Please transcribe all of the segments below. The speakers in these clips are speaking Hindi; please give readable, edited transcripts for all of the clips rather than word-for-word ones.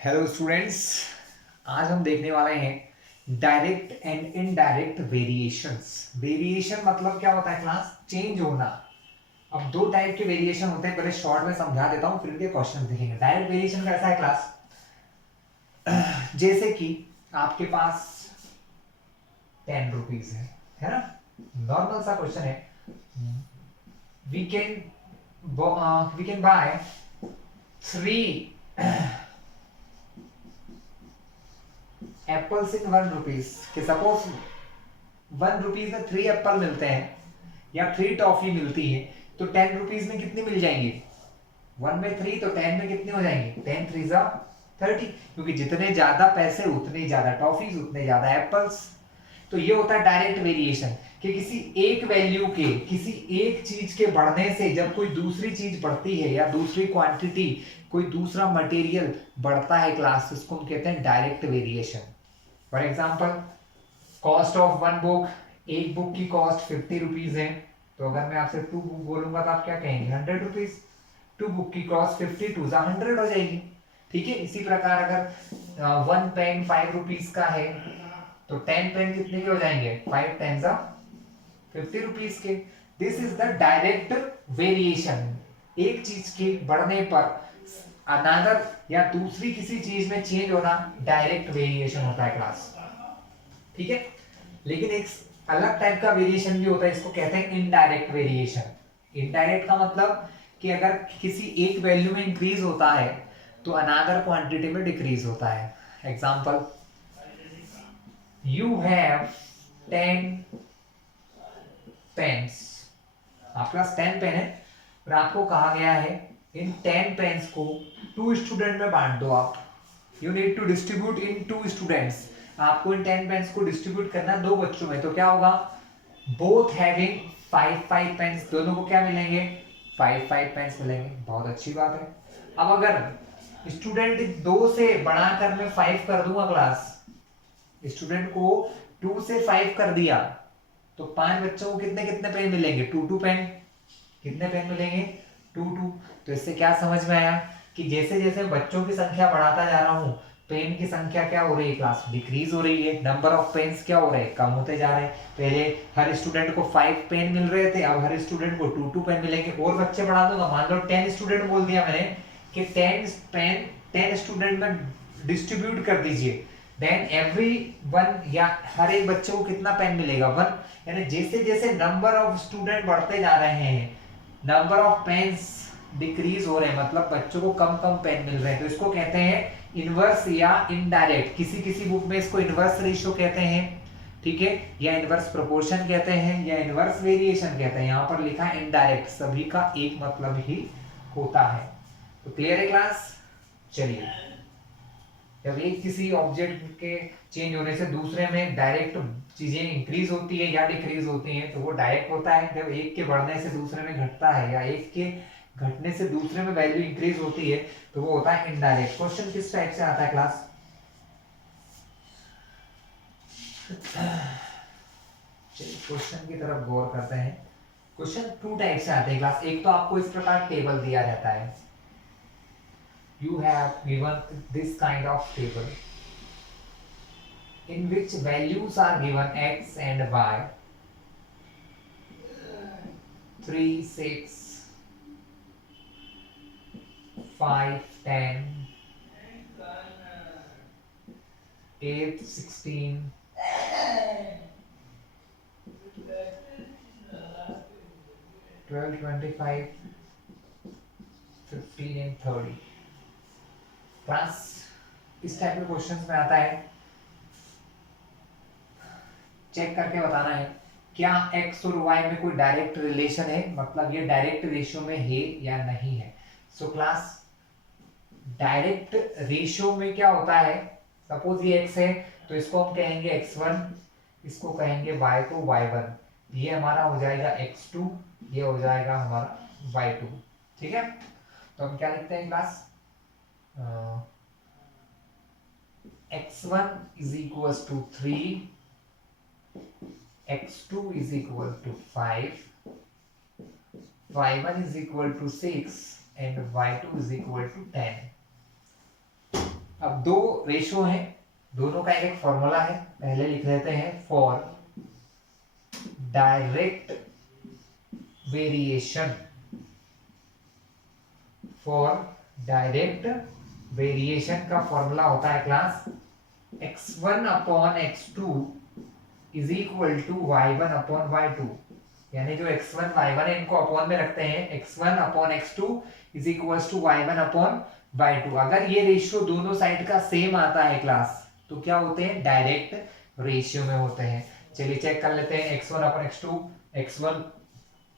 हेलो स्टूडेंट्स, आज हम देखने वाले हैं direct and indirect variations. Variation मतलब क्या होता है क्लास? चेंज होना। अब दो टाइप के वेरिएशन होते हैं, पहले शॉर्ट में समझा देता हूं, फिर इनके क्वेश्चन देखेंगे। डायरेक्ट वेरिएशन कैसा है क्लास? जैसे कि आपके पास 10 रुपीज है ना? नॉर्मल सा क्वेश्चन है। We can we can buy 3 apples in 1 rupees. कि सपोज 1 रुपीज में 3 एप्पल मिलते हैं या 3 टॉफी मिलती है, तो 10 रुपीज में कितनी मिल जाएंगी? 1 में 3 तो 10 में कितनी हो जाएंगी? 10 3 30। क्योंकि जितने ज्यादा पैसे उतने ज्यादा टॉफीज, उतने ज्यादा एप्पल्स। तो ये होता है डायरेक्ट वेरिएशन, कि किसी एक वैल्यू के, किसी एक चीज के बढ़ने से जब कोई दूसरी चीज बढ़ती है या दूसरी क्वांटिटी, कोई दूसरा मटेरियल बढ़ता है क्लास, उसको हम कहते हैं direct variation. For example, cost of 1 book, एक बुक की कॉस्ट 50 रुपीज है, तो अगर मैं आपसे 2 बुक बोलूंगा तो आप क्या कहेंगे? 100 रुपीज। 2 बुक की कॉस्ट 50 टू 100 हो जाएगी। ठीक है, इसी प्रकार अगर 1 पेन 5 रुपीज का है, तो 10 पेन कितने के हो जाएंगे? 5 टेन 50 रुपीज के। This is the direct variation. एक चीज के बढ़ने पर अनदर या दूसरी किसी चीज में चेंज होना डायरेक्ट वेरिएशन होता है क्लास। ठीक है, लेकिन एक अलग टाइप का वेरिएशन भी होता है, इसको कहते हैं इनडायरेक्ट वेरिएशन। इनडायरेक्ट का मतलब कि अगर किसी एक वैल्यू में इंक्रीज होता है तो अनदर क्वांटिटी में डिक्रीज होता है। Example, you have 10 pens. आपके पास 10 पेन है और आपको कहा गया है इन 10 पेन्स को 2 स्टूडेंट में बांट दो। आप you need to distribute in 2 students. आपको इन 10 पेन्स को डिस्ट्रीब्यूट करना है 2 बच्चों में, तो क्या होगा? बोथ हैविंग 5 5 पेन्स, दोनों को क्या मिलेंगे? 5 5 पेन्स मिलेंगे। बहुत अच्छी बात है। अब अगर स्टूडेंट 2 से बढ़ाकर मैं 5 कर दूंगा क्लास, स्टूडेंट को 2 से 5 कर दिया, तो 5 बच्चों को कितने कितने पेन मिलेंगे? 2 2 पेन। कितने पेन मिलेंगे? 2 2। तो इससे क्या समझ में आया कि जैसे जैसे बच्चों की संख्या बढ़ाता जा रहा हूं, पेन की संख्या क्या हो रही है क्लास? डिक्रीज हो रही है। नंबर ऑफ पेन्स क्या हो रहे हैं? कम होते जा रहे हैं। पहले हर स्टूडेंट को 5 पेन मिल रहे थे, अब हर स्टूडेंट को 2 2 पेन मिलेंगे। और बच्चे बढ़ा दूंगा, मान लो 10 स्टूडेंट बोल दिया मैंने कि 10 पेन 10 स्टूडेंट में डिस्ट्रीब्यूट कर दीजिए। देन एवरी वन, या हर एक बच्चे को कितना पेन मिलेगा? 1। यानी जैसे जैसे नंबर ऑफ स्टूडेंट बढ़ते जा रहे हैं, नंबर ऑफ पेन्स डिक्रीज हो रहे हैं, मतलब बच्चों को कम कम पेन मिल रहे हैं। तो इसको कहते हैं इनवर्स या इनडायरेक्ट। किसी किसी बुक में इसको इनवर्स रेशियो कहते हैं, ठीक है, या इनवर्स प्रोपोर्शन कहते हैं, या इनवर्स वेरिएशन कहते हैं। यहाँ पर लिखा है इनडायरेक्ट, सभी का एक मतलब ही होता है। तो क्लियर है क्लास? चलिए, जब एक किसी ऑब्जेक्ट के चेंज होने से दूसरे में डायरेक्ट चीजें इंक्रीज होती है या डिक्रीज होती हैं, तो वो डायरेक्ट होता है। जब एक के बढ़ने से दूसरे में घटता है या एक के घटने से दूसरे में वैल्यू इंक्रीज होती है, तो वो होता है इनडायरेक्ट। क्वेश्चन किस टाइप से आता है क्लास? चलिए क्वेश्चन की तरफ गौर करते हैं। क्वेश्चन 2 टाइप से आते हैं क्लास। एक तो आपको इस प्रकार टेबल दिया रहता है, you have given this kind of table in which values are given x and y, 3 6 5 10 8 16 12 25 15 and 30। Class इस टाइप के क्वेश्चंस में आता है, चेक करके बताना है क्या x और y में कोई डायरेक्ट रिलेशन है, मतलब ये डायरेक्ट रेशियो में है या नहीं है। सो क्लास, डायरेक्ट रेशियो में क्या होता है? सपोज ये x है, तो इसको हम कहेंगे x1, इसको कहेंगे y को y1, ये हमारा हो जाएगा x2, ये हो जाएगा हमारा y2। ठीक है, तो हम क्या लिखते हैं class? x1 is equals to 3, x2 is equal to 5, y1 is equal to 6 and y2 is equal to 10। अब दो रेशो हैं, दोनों का एक फॉर्मूला है, पहले लिख लेते हैं for direct variation. For direct variation का फॉर्मूला होता है class x1 upon x2 is equal to y1 upon y2। यानी जो x1 y1 है इनको अपॉन में रखते हैं, x1 upon x2 is equal to y1 upon y2। अगर ये रेशियो दोनों साइड का सेम आता है क्लास तो क्या होते हैं, डायरेक्ट रेशियो में होते हैं। चलिए चेक कर लेते हैं, x1 upon x2, x1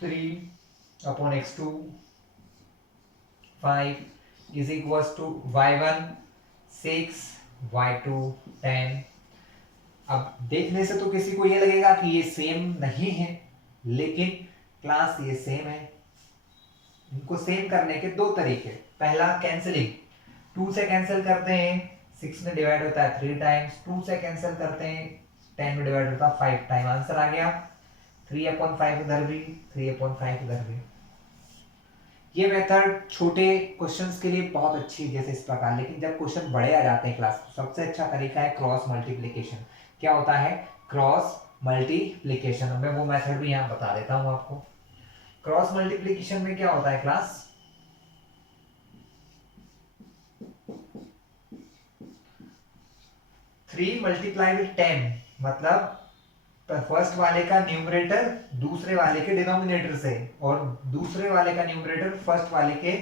3 upon x2 5 is equal to y1 6 y2 10। अब देखने से तो किसी को ये लगेगा कि ये सेम नहीं है, लेकिन क्लास ये सेम है। इनको सेम करने के दो तरीके, पहला कैंसिलिंग, 2 से कैंसिल करते हैं 6 में डिवाइड होता है 3 टाइम्स, 2 से कैंसिल करते हैं 10 में डिवाइड होता है 5 टाइम। आंसर आ गया 3/5 इधर भी, 3/5 इधर भी। ये मेथड छोटे क्वेश्चंस के लिए बहुत अच्छी है जैसे इस प्रकार, लेकिन जब क्वेश्चन बड़े आ जाते हैं क्लास तो सबसे अच्छा तरीका है क्रॉस मल्टीप्लिकेशन। क्या होता है क्रॉस मल्टीप्लिकेशन, मैं वो मेथड भी यहाँ बता देता हूँ आपको। क्रॉस मल्टीप्लिकेशन में क्या होता है क्लास, थ्री मल्टीप्लाई विद 10 मतलब फर्स्ट वाले का न्यूमरेटर दूसरे वाले के डिनोमिनेटर से और दूसरे वाले का न्यूमरेटर फर्स्ट वाले के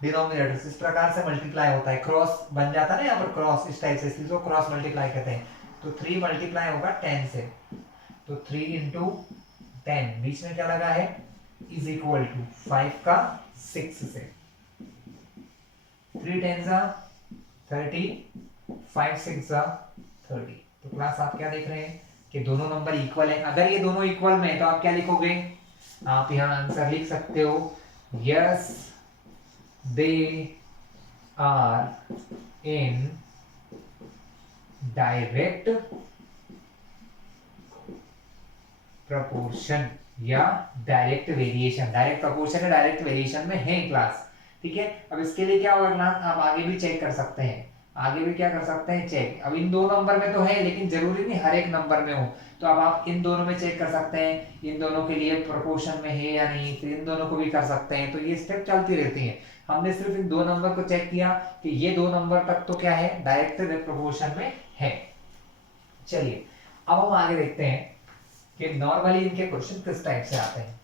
डिनोमिनेटर से, इस प्रकार से मल्टीप्लाई होता है। क्रॉस बन जाता है ना यहाँ पर, क्रॉस इस टाइप से, इसलिए क्रॉस मल्टीप्लाई कहते हैं। तो 3 मल्टीप्लाई होगा 10 से, तो 3 इंटू 10 बीच में क्या लगा है इज इक्वल टू 5 का 6 से, 3 10 30 5 6 30। तो क्लास आप क्या देख रहे हैं कि दोनों नंबर इक्वल है। अगर ये दोनों इक्वल में है तो आप क्या लिखोगे, आप यहां आंसर लिख सकते हो yes they are in direct proportion या डायरेक्ट वेरिएशन। डायरेक्ट प्रपोर्शन या डायरेक्ट वेरिएशन में है क्लास, ठीक है। अब इसके लिए क्या होगा क्लास, आप आगे भी चेक कर सकते हैं, आगे भी क्या कर सकते हैं चेक। अब इन दो नंबर में तो है लेकिन जरूरी नहीं हर एक नंबर में हो, तो अब आप इन दोनों में चेक कर सकते हैं इन दोनों के लिए प्रोपोर्शन में है या नहीं, फिर इन दोनों को भी कर सकते हैं। तो ये स्टेप चलती रहती है। हमने सिर्फ इन दो नंबर को चेक किया कि ये दो नंबर तक तो क्या है डायरेक्ट प्रोपोर्शन में है। चलिए अब हम आगे देखते हैं कि नॉर्मली इनके क्वेश्चन किस टाइप से आते हैं।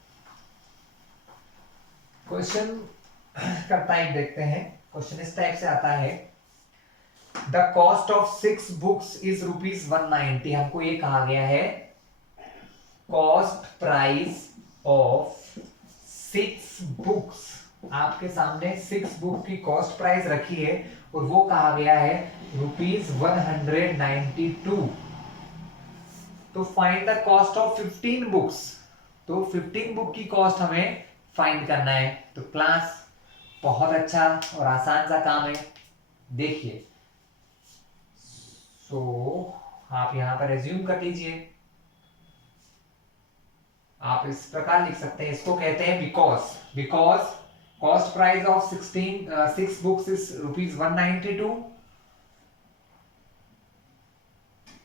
क्वेश्चन का टाइप देखते हैं। क्वेश्चन इस टाइप से आता है, the cost of 6 books is ₹190। हमको ये कहा गया है कॉस्ट प्राइस ऑफ 6 बुक्स। आपके सामने 6 बुक की कॉस्ट प्राइस रखी है और वो कहा गया है ₹192। तो find the cost of 15 books. तो 15 बुक की कॉस्ट हमें फाइंड करना है। तो क्लास बहुत अच्छा और आसान सा काम है, देखिए। सो आप यहां पर एज्यूम कर लीजिए, आप इस प्रकार लिख सकते हैं, इसको कहते हैं because cost price of 6 books is ₹192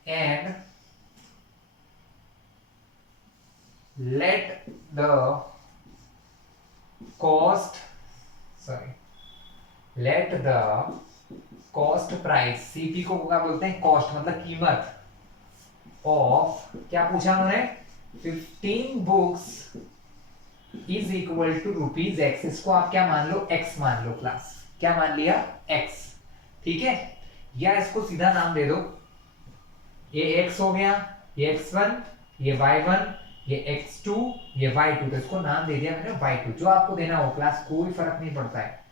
and let the cost price, CP को क्या बोलते हैं कॉस्ट मतलब कीमत, ऑफ क्या पूछा उन्होंने 15 books is equal to ₹X। इसको आप क्या मान लो X मान लो क्लास, क्या मान लिया X, ठीक है। या इसको सीधा नाम दे दो, ये X हो गया, ये X1, ये Y1, ये x2, ये y2। तो इसको नाम दे दिया मैंने y2, जो आपको देना हो क्लास, कोई फर्क नहीं पड़ता है,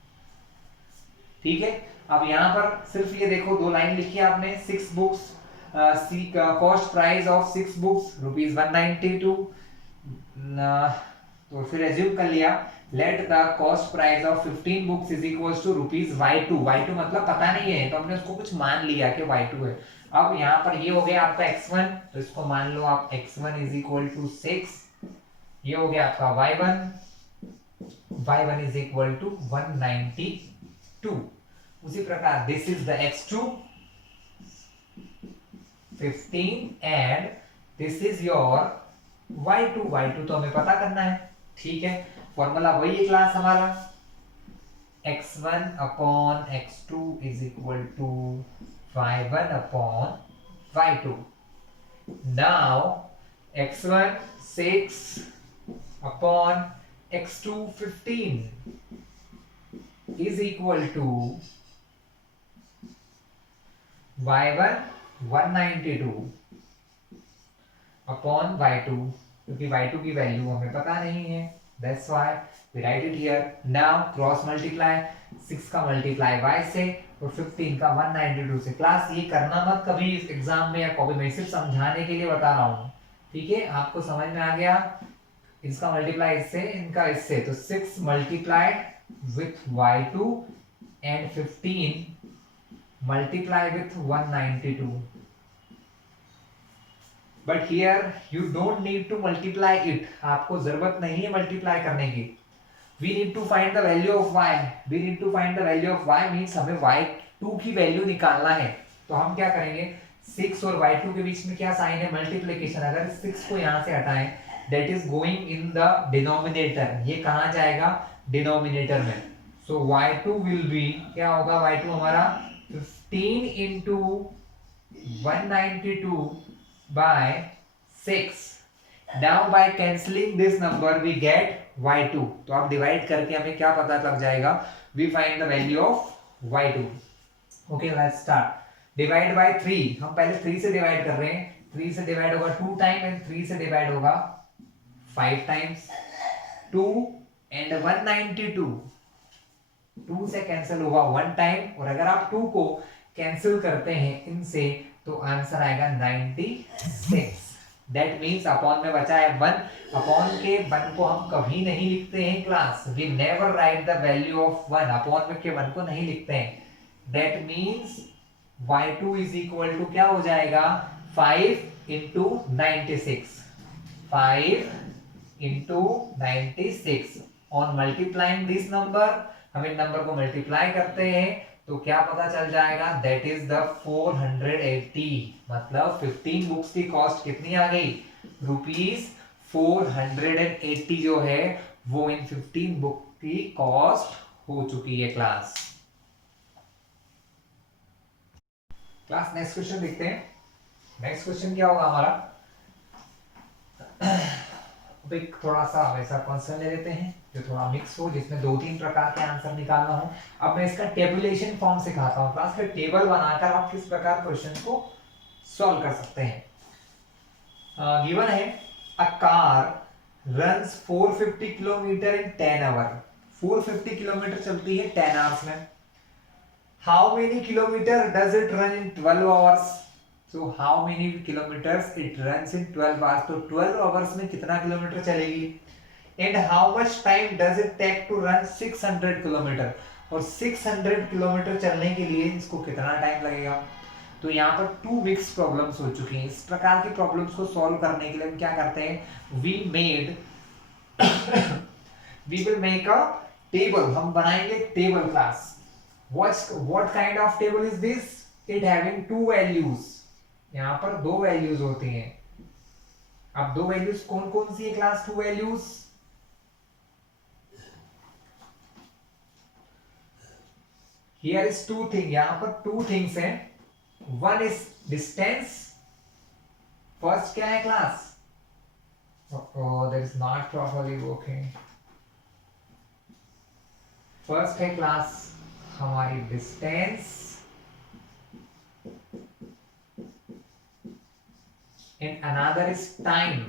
ठीक है। अब यहां पर सिर्फ ये देखो दो लाइन लिखी आपने, 6 books cost price of 6 books ₹192। तो फिर एज्यूम कर लिया let the cost price of 15 books is equal to ₹Y2। y2 मतलब पता नहीं है तो हमने उसको कुछ मान लिया कि y2 है। अब यहाँ पर ये हो गया आपका x1, तो इसको मान लो आप x1 इज इक्वल टू 6। ये हो गया आपका y1 इज इक्वल टू 192। उसी प्रकार this is the x2 15 and this is your y2 तो हमें पता करना है, ठीक है। फॉर्मूला वही है क्लास हमारा, x1 upon x2 is equal to y1 upon y2। Now x1 6 upon x2 15 is equal to y1 192 upon y2, क्योंकि y2 की वैल्यू हमें पता नहीं है, that's why we write it here. now cross multiply 6 का मल्टीप्लाई y से और 15 का 192 से। क्लास ये करना मत कभी एग्जाम में या कॉपी में, सिर्फ समझाने के लिए बता रहा हूँ, ठीक है। आपको समझ में आ गया, इसका मल्टीप्लाई इससे, इनका इससे, तो 6 multiplied with y2 and 15 multiply with 192, but here you don't need to multiply it, आपको जरूरत नहीं है मल्टीप्लाई करने की। we need to find the value of y, we need to find the value of y means हमें y2 की वैल्यू निकालना है। तो हम क्या करेंगे, 6 और y2 के बीच में क्या साइन है, मल्टीप्लिकेशन। अगर 6 को यहां से हटाएं, that is going in the denominator, ये कहां जाएगा, डिनोमिनेटर में। सो y2 विल बी, क्या होगा, y2 हमारा 15 into 192 by 6। Now by cancelling this number we get y2। तो आप डिवाइड करके हमें क्या पता लग जाएगा, we find the value of y2। Okay let's start. Divide by 3, हम पहले 3 से डिवाइड कर रहे हैं, 3 से डिवाइड होगा 2 टाइम एंड 3 से डिवाइड होगा 5 टाइम्स। 2 एंड 192, 2 से कैंसिल होगा 1 टाइम, और अगर आप 2 को कैंसिल करते हैं इनसे तो आंसर आएगा 96। दैट मीन्स अपॉन में बचा है 1, अपॉन के 1 को हम कभी नहीं लिखते हैं class, we never write the value of 1, upon में के 1 को नहीं लिखते हैं। That means y2 is equal to क्या हो जाएगा, 5 into 96, 5 into 96। On multiplying this number, हम इन नंबर को मल्टीप्लाई करते हैं तो क्या पता चल जाएगा, दैट इज द 480। मतलब 15 बुक्स की कॉस्ट कितनी आ गई, ₹480 जो है वो इन 15 बुक की कॉस्ट हो चुकी है क्लास। नेक्स्ट क्वेश्चन देखते हैं। नेक्स्ट क्वेश्चन क्या होगा हमारा, एक थोड़ा सा वैसा क्वेश्चन ले लेते हैं जो थोड़ा मिक्स हो, जिसमें 2-3 प्रकार के आंसर निकालना हो। अब मैं इसका टेबुलेशन फॉर्म सिखाता हूँ क्लास, फिर टेबल बनाकर आप किस प्रकार क्वेश्चन को सॉल्व कर सकते हैं। गिवन है a car runs 450 kilometre in 10 hour, 450 kilometre चलती है 10 आवर्स में। How many kilometre does it run in 12 hours, so how many kilometers it runs in 12 hours, तो 12 hours में कितना किलोमीटर चलेगी। and how much time does it take to run 600 kilometre, और 600 किलोमीटर चलने के लिए इसको कितना टाइम लगेगा। तो यहाँ पर 2 मिक्स प्रॉब्लम्स हो चुकी हैं। इस प्रकार की प्रॉब्लम्स को सॉल्व करने के लिए हम क्या करते हैं, we will make a table, हम बनाएंगे table class. what kind of table is this, it having 2 values, यहां पर 2 वैल्यूज होती हैं। अब 2 वैल्यूज कौन कौन सी है class, 2 values, here is 2 thing, यहां पर 2 थिंग्स हैं। 1 इज डिस्टेंस, फर्स्ट क्या है class, that is not properly working. First है क्लास हमारी distance, and another is time.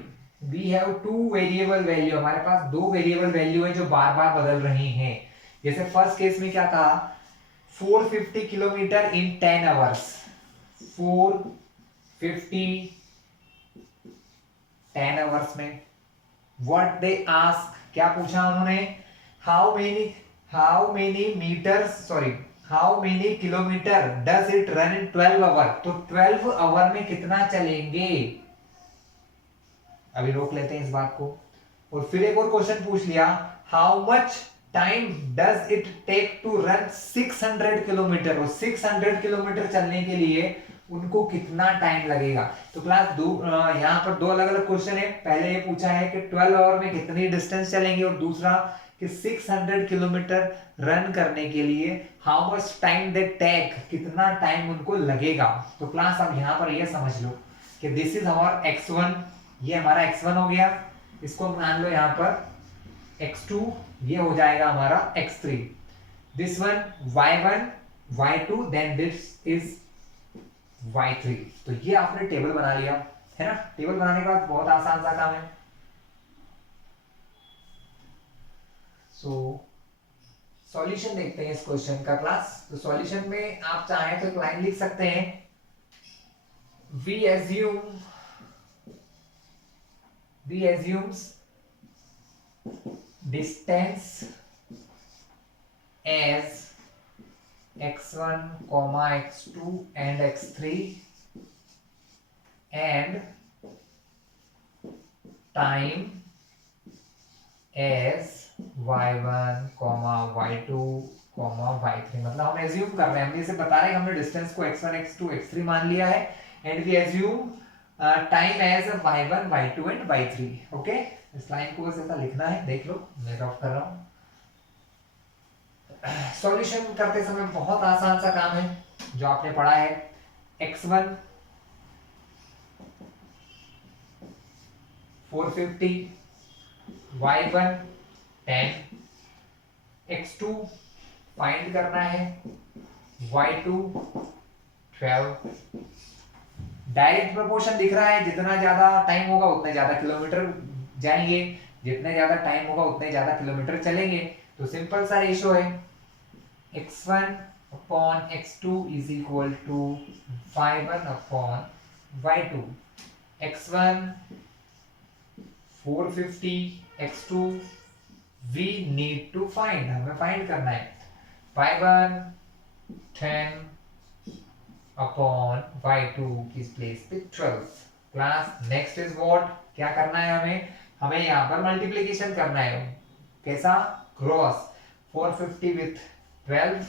We have 2 variable value, हमारे पास 2 वेरिएबल वैल्यू है जो बार बार बदल रही हैं। जैसे फर्स्ट केस में क्या कहा, 450 किलोमीटर इन 10 आवर्स, 450 10 आवर्स में। व्हाट दे आस्क, क्या पूछा उन्होंने, how many kilometre does it run in 12 hour, तो 12 आवर में कितना चलेंगे। अभी रोक लेते हैं इस बात को। और फिर एक और क्वेश्चन पूछ लिया, how much time does it take to run 600 kilometre, और 600 किलोमीटर चलने के लिए उनको कितना टाइम लगेगा। तो क्लास यहाँ पर दो अलग अलग क्वेश्चन है। पहले ये पूछा है कि 12 आवर में कितनी डिस्टेंस चलेंगे, और दूसरा कि 600 किलोमीटर रन करने के लिए how much time they take, कितना टाइम उनको लगेगा। तो क्लास अब यहाँ पर ये समझ लो कि दिस इज हमारा x1, ये हमारा x1 हो गया, इसको मान लो यहाँ पर x2, ये हो जाएगा हमारा x3, this one y1 y2, then this is y3। तो ये आपने टेबल बना लिया है ना। टेबल बनाने के बाद बहुत आसान सा काम है। सो सॉल्यूशन देखते हैं इस क्वेश्चन का क्लास। तो सॉल्यूशन में आप चाहें तो एक लाइन लिख सकते हैं, we assumes distance as x1, x2 and x3 and time as y1, y2, y3। मतलब हम एज्यूम कर रहे हैं, हम जैसे बता रहे हैं हमने डिस्टेंस को x1, x2, x3 मान लिया है, and we assume time as y1, y2 and y3। Okay, इस लाइन को बस ऐसा लिखना है, देख लो मैं ड्रॉप कर रहा हूँ। सॉल्यूशन करते समय बहुत आसान सा काम है जो आपने पढ़ा है। x1 450, y1 10, x2 फाइंड करना है, y2 12। डायरेक्ट प्रोपोर्शन दिख रहा है, जितना ज्यादा टाइम होगा उतने ज्यादा किलोमीटर जाएंगे, जितने ज्यादा टाइम होगा उतने ज्यादा किलोमीटर चलेंगे। तो सिंपल सा रेशो है, x1 upon x2 is equal to y1 upon y2। x1 450, x2 we need to find, हमें फाइंड करना है, y1 10 अपॉन y2 किस प्लेस पे 12। क्लास नेक्स्ट इज व्हाट, क्या करना है हमें, हमें यहाँ पर मल्टीप्लीकेशन करना है। कैसा, cross 450 with 12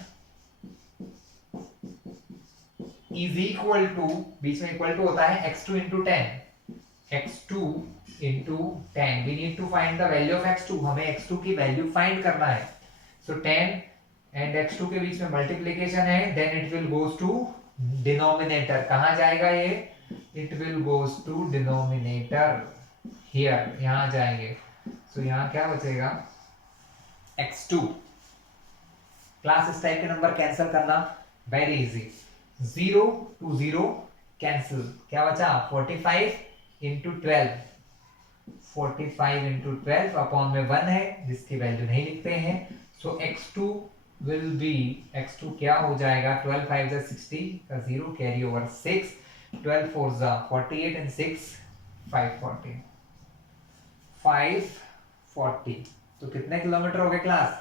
is equal to, बीच में इक्वल टू होता है x2 into 10, x2 into 10। We need to find the value of x2, हमें x2 की वैल्यू फाइंड करना है। सो 10 एंड x2 के बीच में मल्टीप्लीकेशन है, then it will goes to denominator. कहां जाएगा ये, it will goes to denominator here, यहां जाएंगे। सो यहां क्या बचेगा, x2। क्लास इस टाइप के नंबर कैंसिल करना वेरी इजी, 0 to 0 कैंसिल, क्या बचा 45 इंटू 12, 45 इंटू 12 अपॉन में 1 है जिसकी वैल्यू नहीं लिखते हैं। सो x2 will be, x2 क्या हो जाएगा, 12 5 60 का 0 कैरी ओवर 6, 12 4 48 and 6 540, 540। तो कितने किलोमीटर हो गए क्लास,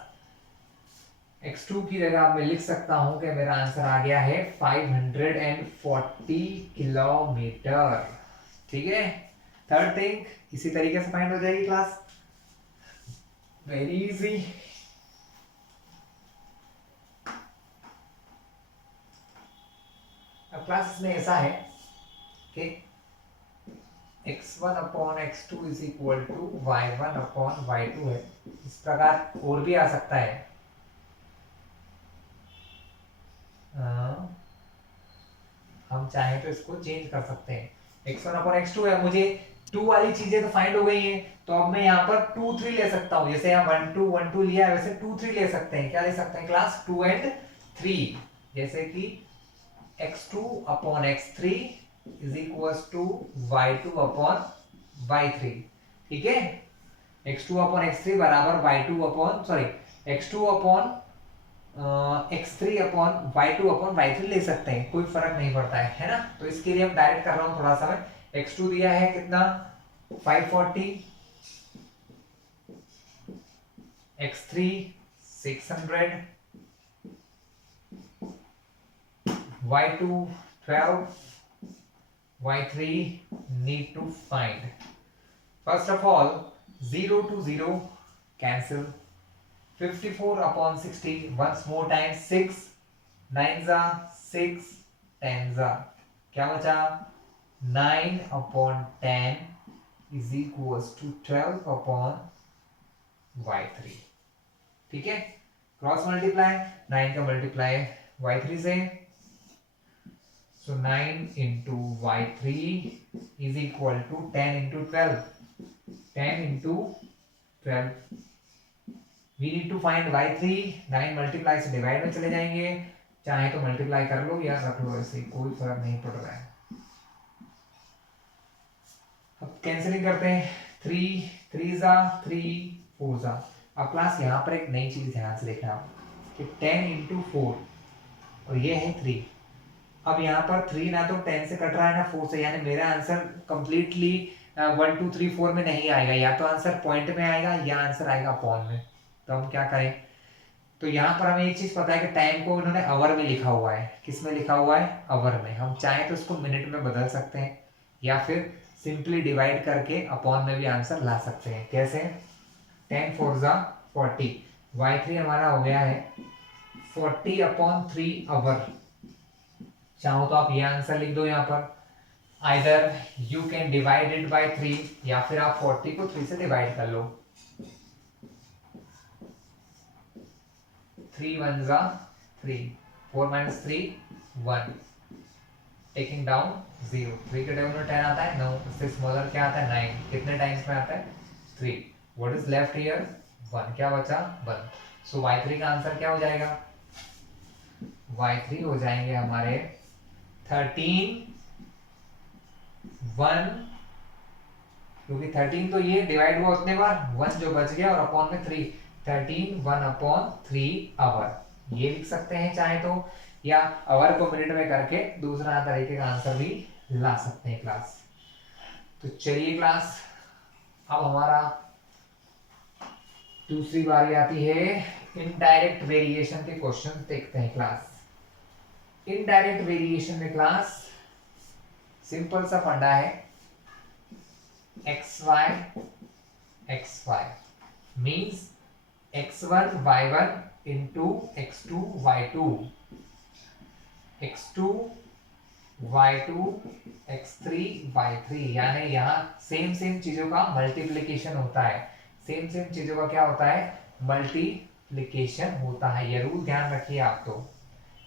x2 की जगह मैं लिख सकता हूं कि मेरा आंसर आ गया है 540 किलोमीटर। ठीक है, थर्ड थिंग इसी तरीके से फाइंड हो जाएगी क्लास, वेरी इजी। अब क्लास में ऐसा है कि x1 upon x2 is equal to y1 upon y2 है। इस प्रकार और भी आ सकता है, हम चाहें तो इसको चेंज कर सकते हैं। x1 अपॉन x2 है, मुझे 2 वाली चीजें तो फाइंड हो गई हैं, तो अब मैं यहाँ पर 2 3 ले सकता हूँ। जैसे यहाँ 1 2 1 2 लिया है, वैसे 2 3 ले सकते हैं। क्या ले सकते हैं क्लास, 2 and 3। जैसे कि x2 upon x3 is equal to y2 upon y3। ठीक है, x2 अपॉन x3 बराबर y2 upon x2 upon x3 upon y2 upon y3 ले सकते हैं, कोई फर्क नहीं पड़ता है ना। तो इसके लिए हम डायरेक्ट कर रहा हूं थोड़ा सा, मैं x2 दिया है कितना 540, x3 600, y2 12, y3 need to find। First of all 0 to 0 cancel, 54/60 once more time 6 9 जा 6 10 जा क्या बचा 9/10 is equals to 12/y3 ठीक है क्रॉस मल्टीप्लाई 9 का मल्टीप्लाई y3 से so 9 into y3 is equal to 10 into 12 10 into 12 we need to find y3 9 multiply से डिवाइड में चले जाएंगे चाहे तो मल्टीप्लाई कर लो या रख लो ऐसे कोई फर्क नहीं पड़ रहा है अब कैंसिलिंग करते हैं 3 3 जा 3 4 जा अब क्लास यहाँ पर एक नई चीज ध्यान से देखना कि 10 into 4 और ये है 3 अब यहाँ पर 3 ना तो 10 से कट रहा है ना 4 से यानी मेरा आंसर कंप्लीटली 1 2 3 4 में नहीं आएगा या तो आंसर पॉइंट में आएगा या आंसर आएगा अपॉन में तो हम क्या करें तो यहाँ पर हमें एक चीज पता है कि टाइम को उन्होंने आवर में लिखा हुआ है किस में लिखा हुआ है आवर में हम चाहें तो इसको मिनट में बदल सकते हैं या फिर सिंपली डिवाइड करके अपॉन में भी आंसर ला सकते हैं कैसे 10 4 जा 40 y3 हमारा हो गया है 40/3 आवर चाहो तो आप ये आंसर लिख दो यहाँ पर either you can divide it by 3 या फिर आप 40 को 3 से डिवाइड कर लो 3 1 जा 3 4 minus 3 1 टेकिंग डाउन 0 3 के टेबल में 10 आता है 9 उससे स्मॉलर क्या आता है 9 कितने टाइम्स में आता है 3 व्हाट इज लेफ्ट हियर 1 क्या बचा 1 सो y3 का आंसर क्या हो जाएगा y3 हो जाएंगे हमारे 13 1 क्योंकि 13 तो ये डिवाइड हुआ उतने बार 1 जो बच गया और अपॉन में 3 13 1/3 आवर ये लिख सकते हैं चाहे तो या आवर को मिनट में करके दूसरा तरीके का आंसर भी ला सकते हैं क्लास तो चलिए क्लास अब हमारा दूसरी बारी आती है इनडायरेक्ट वेरिएशन के क्वेश्चन देखते हैं क्लास इनडायरेक्ट वेरिएशन में क्लास सिंपल सा फंडा है xy means x1 y1 into x2 y2 x2 y2 x3 y3 यानी यहाँ सेम चीजों का मल्टीप्लिकेशन होता है सेम चीजों का क्या होता है मल्टीप्लिकेशन होता है ये रूल ध्यान रखिए आप तो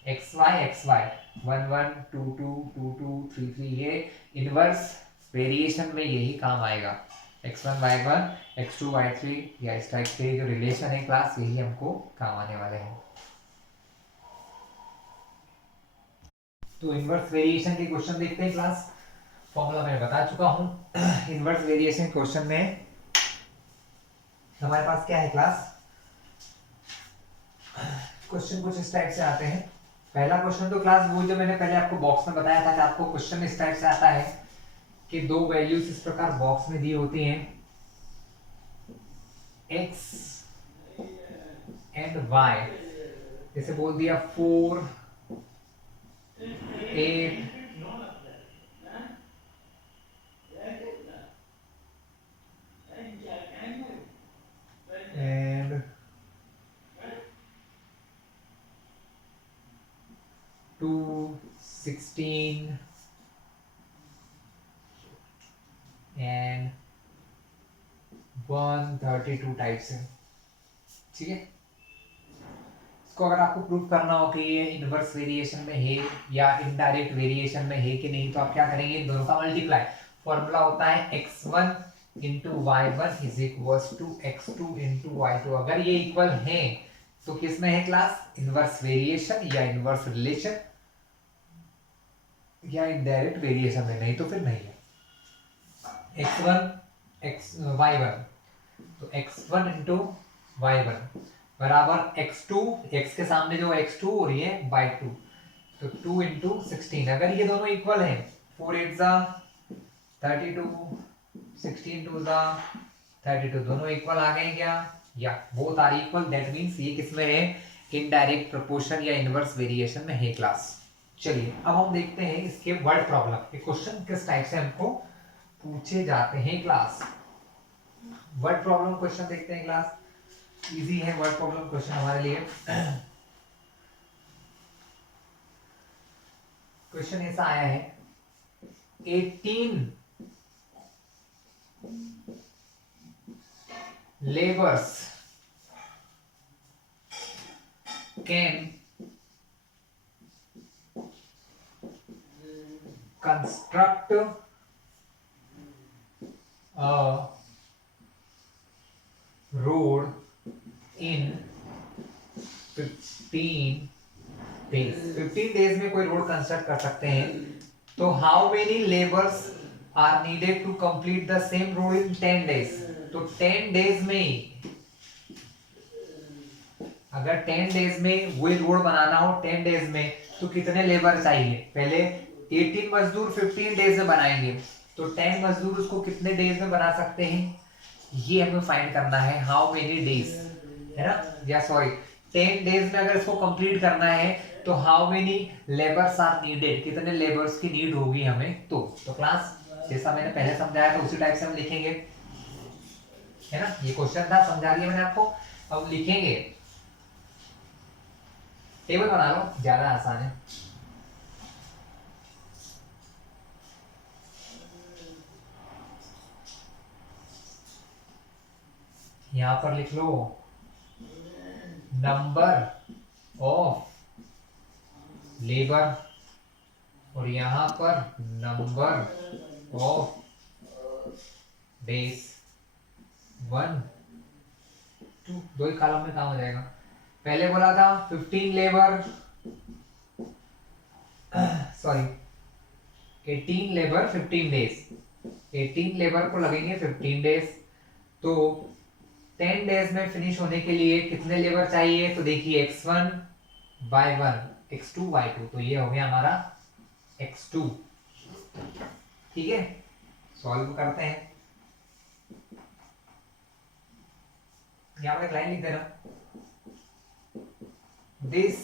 xy 1 1 2 2 2 2 3 3 ये इनवर्स वेरिएशन में यही काम आएगा x1 y1 x2 y3 या इस टाइप के जो रिलेशन है क्लास यही हमको काम आने वाले हैं तो इनवर्स वेरिएशन के क्वेश्चन देखते हैं क्लास फॉर्मूला मैं बता चुका हूं इनवर्स वेरिएशन क्वेश्चन में हमारे पास क्या है क्लास क्वेश्चन कुछ इस टाइप से आते हैं पहला क्वेश्चन तो क्लास वो जो मैंने पहले आपको बॉक्स में बताया था कि आपको क्वेश्चन इस टाइप से आता है कि दो वैल्यूज इस प्रकार बॉक्स में दी होती हैं x एंड y जैसे बोल दिया 4 8 and 2 16 and 132 टाइप से ठीक है इसको अगर आपको प्रूव करना हो कि ये इनवर्स वेरिएशन में है या इनडायरेक्ट वेरिएशन में है कि नहीं तो आप क्या करेंगे इन दोनों का मल्टीप्लाई फॉर्मूला होता है x1 into y1 is equals to x2 into y2 अगर ये इक्वल है तो किस में है क्लास इनवर्स वेरिएशन या इनवर्स रिलेशन या इनडायरेक्ट वेरिएशन में नहीं तो फिर नहीं है y1 तो x1 into y1 बराबर x2 x के सामने जो x2 और ये y2 तो 2 into 16 अगर ये दोनों इक्वल हैं 4 8 जा 32 16 2 जा 32 दोनों इक्वल आ गए क्या या both are equal that means ये किसमें है इनडायरेक्ट प्रोपोर्शन या इनवर्स वेरिएशन में है क्लास चलिए अब हम देखते हैं इसके वर्ड प्रॉब्लम ये क्वेश्चन किस टाइप से हमको पूछे जाते हैं क्लास वर्ड प्रॉब्लम क्वेश्चन देखते हैं क्लास इजी है वर्ड प्रॉब्लम क्वेश्चन हमारे लिए। क्वेश्चन ऐसा आया है 18 labours can construct a road in 15 days। 15 days में कोई रोड कंस्ट्रक्ट कर सकते हैं, तो how many labours are needed to complete the same road in 10 days. तो 10 डेज में, अगर 10 डेज में वही रोड बनाना हो 10 डेज में, तो कितने लेबर चाहिए? पहले 18 मजदूर 15 डेज में बनाएंगे, तो 10 मजदूर उसको कितने डेज में बना सकते हैं, ये हमें फाइंड करना है। हाउ मेनी डेज, है ना, या सॉरी 10 डेज में अगर इसको कंप्लीट करना है तो how many labours are needed, कितने लेबर्स की नीड होगी हमें। तो क्लास जैसा मैंने पहले समझाया था उसी टाइप से हम लिखेंगे, है ना। ये क्वेश्चन था, समझा दिया मैंने आपको। अब लिखेंगे, टेबल बना लो, ज्यादा आसान है। यहां पर लिख लो नंबर ऑफ लेबर, और यहां पर नंबर ऑफ डेज। 1 2, दो ही कॉलम में काम हो जाएगा। पहले बोला था 15 labour, sorry 18 labour 15 days. 18 labour को लगेंगे 15 डेज, तो 10 डेज में फिनिश होने के लिए कितने लेबर चाहिए? तो देखिए x1 y1 x2 y2, तो ये हो गया हमारा x2। ठीक है, सॉल्व करते हैं। यहां पर एक लाइन लिख देना, this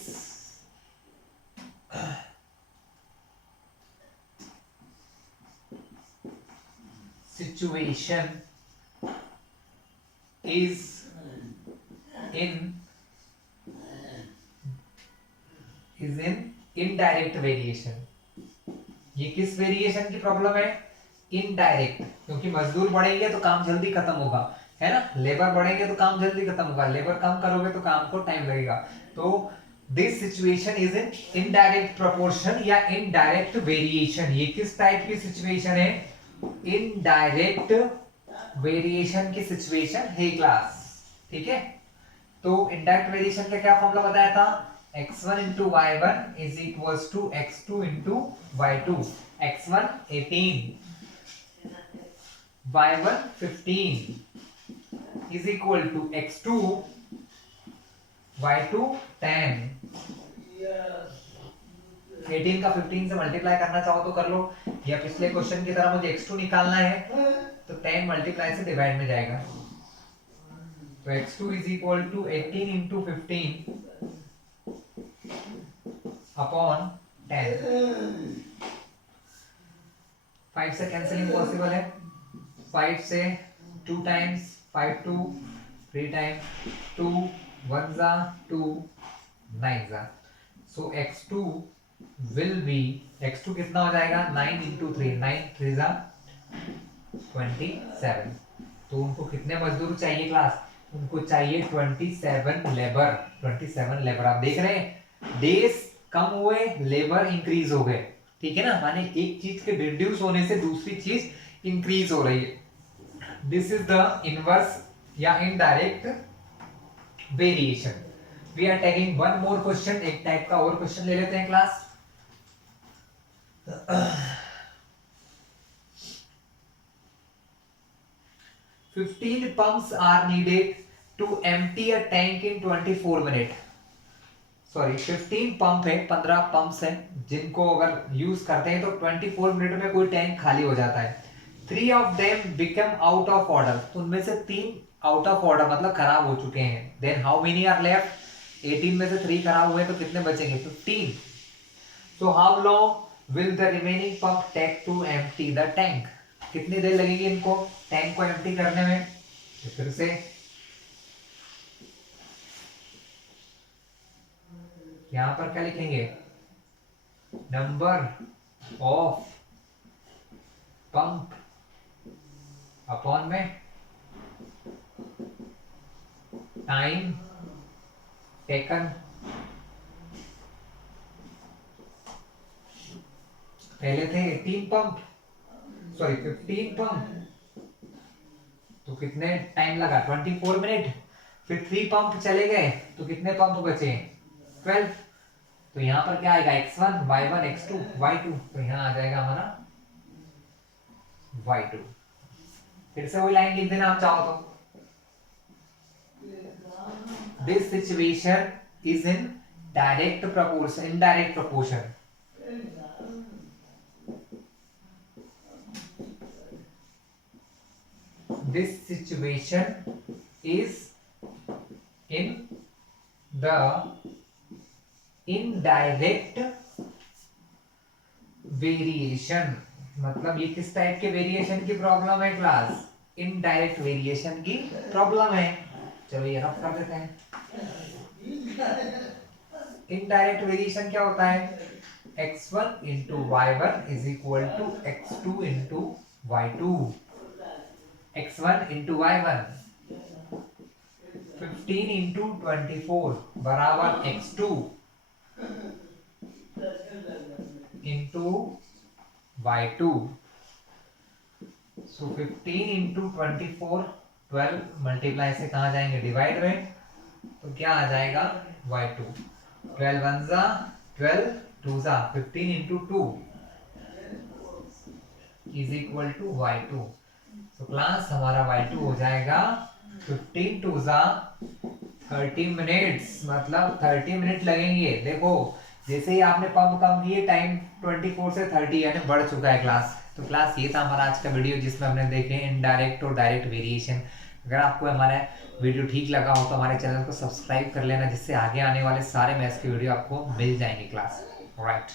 situation is in indirect variation। ये किस वेरिएशन की प्रॉब्लम है? इनडायरेक्ट, क्योंकि मजदूर बढ़ेंगे तो काम जल्दी खत्म होगा, है ना। लेबर बढ़ेंगे तो काम जल्दी खत्म होगा, लेबर कम करोगे तो काम को टाइम लगेगा। तो this situation is in indirect proportion या इनडायरेक्ट वेरिएशन। ये किस टाइप की सिचुएशन है? इनडायरेक्ट वेरिएशन की सिचुएशन है क्लास। ठीक है, तो इनडायरेक्ट वेरिएशन का क्या फॉर्मूला बताया था? x1 into y1 is equals to x2 into y2। x1 18 y1 15 is equal to x2 y2 10। 18 का 15 से मल्टीप्लाई करना चाहो तो कर लो, या पिछले क्वेश्चन की तरह मुझे x2 निकालना है तो 10 मल्टीप्लाई से डिवाइड में जाएगा। तो x2 is equal to 18 into 15 upon 10। 5 से कैंसिलिंग पॉसिबल है, 5 से 2 टाइम्स 5 2 3 टाइम 2 1 जा 2 9 जा। सो x2 विल बी, x2 कितना हो जाएगा? 9 into 3, 9 3 जा 27। तो उनको कितने मजदूर चाहिए क्लास? उनको चाहिए 27 लेबर। 27 लेबर। आप देख रहे हैं डेज कम हुए, लेबर इंक्रीज हो गए। ठीक है ना, माने एक चीज के रिड्यूस होने से दूसरी चीज इंक्रीज हो रही है। दिस इज द इनवर्स या indirect variation. We are taking one more question, एक टाइप का और क्वेश्चन ले लेते हैं class. "15 pumps are needed to empty a tank in 24 minutes। Sorry 15 pump है, 15 पंप्स हैं जिनको अगर यूज करते हैं तो 24 मिनट में कोई टैंक खाली हो जाता है। 3 of them become out of order, तो उनमें से 3 आउट ऑफ ऑर्डर मतलब खराब हो चुके हैं। Then how many are left? 18 में से 3 खराब हुए तो कितने बचेंगे? 15। So how long will the remaining pump take to empty the tank? कितनी देर लगेगी इनको टैंक को एम्प्टी करने में? तो फिर से यहाँ पर क्या लिखेंगे, नंबर ऑफ पंप अपॉन में टाइम टेकन। पहले थे 18 पंप, सॉरी 15 पंप, तो कितने टाइम लगा 24 मिनट। फिर 3 पंप चले गए तो कितने पंप बचे 12। तो यहाँ पर क्या आएगा x1 y1 x2 y2, तो यहाँ आ जाएगा हमारा y2। फिर से वही लाइन लिख देना आप चाहो तो। This situation is in direct proportion, indirect proportion. This situation is in the indirect variation। मतलब ये किस टाइप के वेरिएशन की प्रॉब्लम है क्लास, इनडायरेक्ट वेरिएशन की प्रॉब्लम है। चलो ये रफ कर देते हैं। इनडायरेक्ट वेरिएशन क्या होता है, x1 into y1 is equal to x2 into y2। x1 into y1 15 into 24 बराबर x2 इंटू y2। सो 15 इंटू 24 12 मल्टीप्लाई से कहाँ जाएंगे डिवाइड में, तो क्या आ जाएगा y2। 12 वन जा 12 टू जा 15 into 2 is equal to y2। तो क्लास हमारा y2 हो जाएगा 15 टू जा 30 मिनट्स, मतलब 30 मिनट लगेंगे। देखो जैसे ही आपने पंप कम किए टाइम 24 से 30 यानी बढ़ चुका है क्लास। तो क्लास ये था हमारा आज का वीडियो जिसमें हमने देखे इनडायरेक्ट और डायरेक्ट वेरिएशन। अगर आपको हमारा वीडियो ठीक लगा हो तो हमारे चैनल को सब्सक्राइब कर लेना, जिससे आगे आने वाले सारे मैथ्स के वीडियो आपको मिल जाएंगे क्लास। राइट।